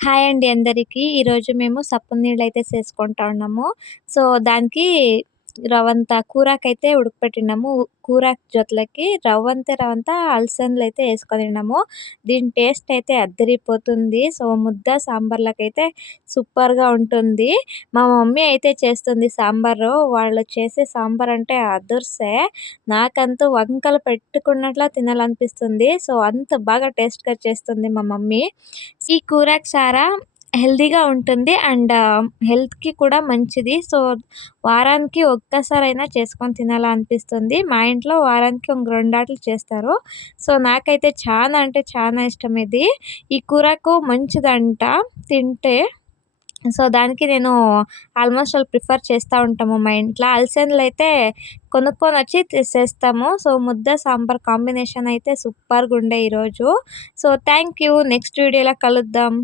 Hi అండి అందరికీ. ఈరోజు మేము సప్పు నీళ్ళైతే చేసుకుంటా ఉన్నాము. సో, దానికి రవంత కూరాకైతే ఉడకపెట్టినాము. కూరాకు జొతలకి రవ్వంత అలసందలైతే ఏసుకొనిన్నాము. దీని టేస్ట్ అయితే అద్దరిపోతుంది. సో, ముద్ద సాంబార్‌లకైతే సూపర్‌గా ఉంటుంది. మా మమ్మీ అయితే చేస్తుంది సాంబారు. వాళ్ళు చేసే సాంబార్ అంటే అదుర్సే. నాకంతూ వంకలు పెట్టుకున్నట్లా తినాలనిపిస్తుంది. సో, అంత బాగా టేస్ట్‌గా చేస్తుంది మా మమ్మీ. ఈ కూరకి సారా హెల్తీగా ఉంటుంది. అండ్ హెల్త్‌కి కూడా మంచిది. సో, వారానికి ఒక్కసారైనా చేసుకొని తినాలా అనిపిస్తుంది. మా ఇంట్లో వారానికి ఒక 2 ఆటలు చేస్తారు. సో, నాకైతే చానా అంటే చానా ఇష్టం ఇది. ఈ కూరకు మంచిదంట తింటే. సో, దానికి నేను ఆల్మోస్ట్ ఆల్ ప్రిఫర్ చేస్తా ఉంటాము మా ఇంట్లో. అలసందలైతే కొనుక్కొనొచ్చి చేస్తాము. సో, ముద్ద, సాంబార్ కాంబినేషన్ అయితే సూపర్‌గుండే ఈరోజు. So, thank you. నెక్స్ట్ వీడియోలో కలుద్దాం.